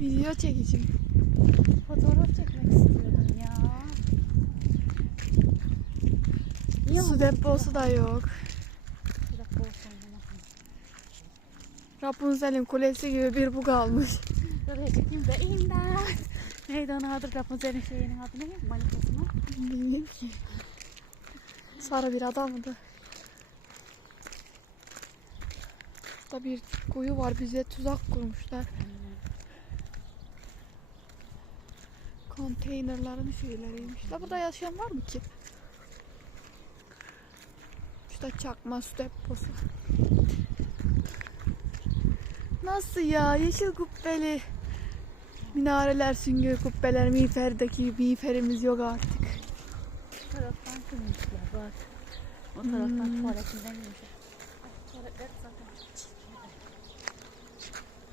Video çekeceğim. Fotoğraf çekmek istiyordum ya. Niye Su deposu da yok. Rapunzel'in kulesi gibi bir bu kalmış. Buraya çekeyim de imdat. Neydi onun adı? Rapunzel'in şeyinin adı ne? Manifası mı? Bilmiyorum ki. Sarı bir adamdı. Burada bir kuyu var. Bize tuzak kurmuşlar. Konteynerların şeyleriymiş. La burada yaşayan var mı ki? İşte çakma su deposu. Nasıl ya? Yeşil kubbeli. Minareler, süngü kubbeler, miğferdeki miğferimiz yok artık. Bu taraftan kırmışlar bak. O taraftan Hmm. tuvaletinden girmişler. Ay, tuvaletler zaten çirkin.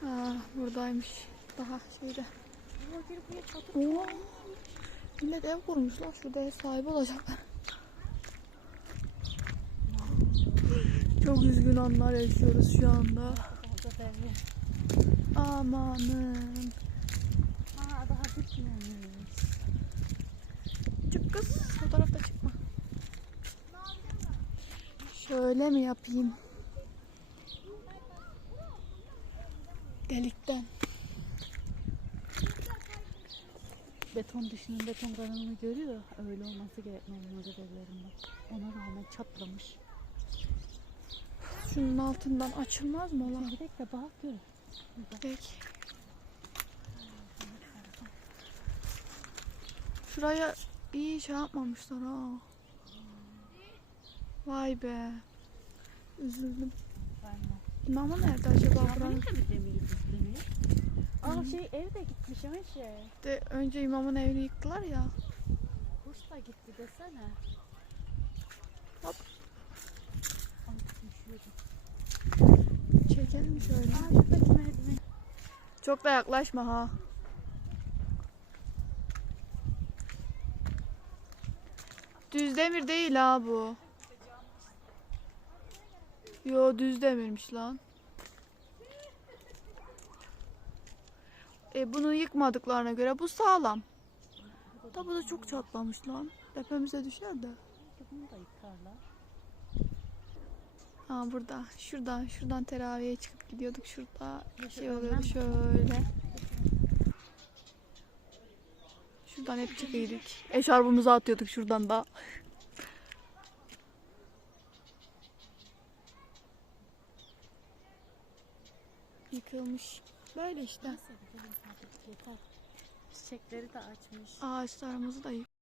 Ha, buradaymış. Daha şeyde. Gir buraya çadır. Oo. Millet ev kurmuşlar. Şurada ev sahibi olacaklar. Çok üzgün anlar yaşıyoruz şu anda. Amanın. Aa daha bitmemiş. Çık kız. Fotoğrafta çıkma. Şöyle mi yapayım? Delikten. Beton dışının beton kanalını görüyor. Öyle olması gerekmeli evlerinde. Ona rağmen çatlamış. Şunun altından açılmaz mı olan? Bir dakika bak gör. Peki. Şuraya iyi şey yapmamışlar ha. Vay be. Üzüldüm. İmamı nerede acaba buranın? buraya da bir demir üstünü. Aa şey ev de gitmiş ama şey. De, önce imamın evini yıktılar ya. Kuş da gitti desene. Hop. Ay. Çekelim şöyle. Aa şuradaki merdiven. Çok da yaklaşma ha. Düz demir değil ha bu. Yo düz demirmiş lan. E bunu yıkmadıklarına göre bu sağlam. Da bu da çok çatlamış lan. Tepemize düşer de. Bunu da yıkarlar. Ha burada. Şuradan şuradan teraviye çıkıp gidiyorduk. Şurada şey oluyordu şöyle. Şuradan hep çıkıyorduk. Eşarbımızı atıyorduk şuradan da. Yıkılmış. Böyle işte. Yeter. Çiçekleri de açmış. Ağaçlarımızı da yık.